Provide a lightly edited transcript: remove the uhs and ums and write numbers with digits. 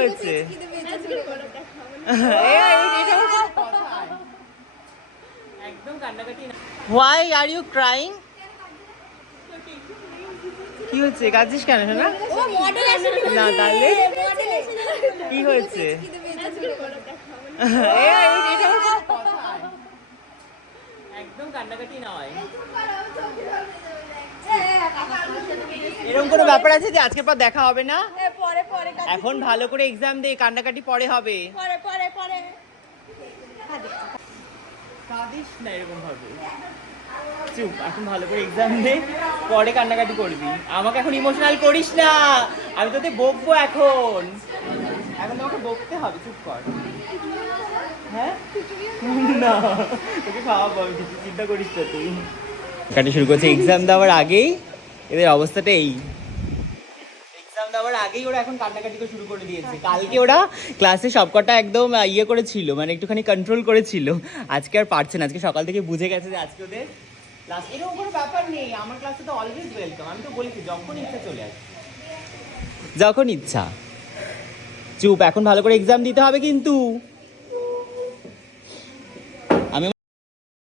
হয়েছে? Why are you crying? কি হচ্ছে? কাঁদছিস কেন সোনা? না তাহলে কি হয়েছে? একদম কান্নাকাটি নয়। এরকম কোনো ব্যাপার আছে যে আজকের পর দেখা হবে না? এখন ভালো করে এক্সাম দে, কান্নাকাটি পরে হবে। কাঁদিস না এরকম ভাবে। চুপ, এখন ভালো করে এক্সাম দে, পরে কান্নাকাটি করবি। আমাকে এখন ইমোশনাল করিস না, আমি তোকে বকবো এখন। এখন তোমাকে বকতে হবে, চুপ কর। হ্যাঁ না, তোকে খাওয়াবো আমি, কিছু চিন্তা করিস না তুই। কাটি শুরু করছে এক্সাম দেওয়ার আগেই, এদের অবস্থাটা এই। এক্সাম দেওয়ার আগেই ওরা এখন কান্নাকাটি শুরু করে দিয়েছে। কালকে ওরা ক্লাসে সবকটা একদম ইয়ে করেছিল, মানে একটুখানি কন্ট্রোল করেছিল। আজকে আর পারছে না, আজকে সকাল থেকে বুঝে গেছে যে আজকে ওদের ক্লাস এরকম কোনো ব্যাপার নেই। আমার ক্লাসে তো অলওয়েজ ওয়েলকাম, আমি তো বলেছি যখন ইচ্ছা চলে আসে, যখন ইচ্ছা। চুপ, এখন ভালো করে এক্সাম দিতে হবে কিন্তু।